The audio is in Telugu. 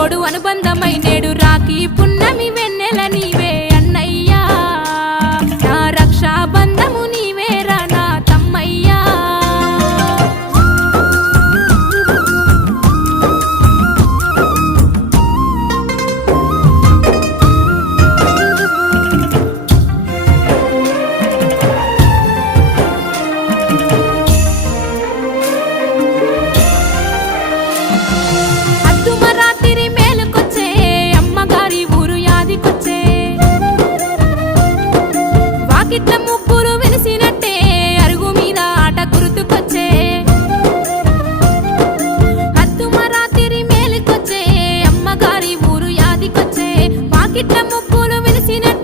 తోడు అనుబంధమై గిట్ల ముగ్గురు వెలిసినట్టే అరుగు మీద ఆట గుర్తుకొచ్చే. అద్దుమ రాత్రి మేలుకొచ్చే అమ్మగారి ఊరు యాదికొచ్చే. మా గిట్ల ముగ్గురు వెలిసినట్టే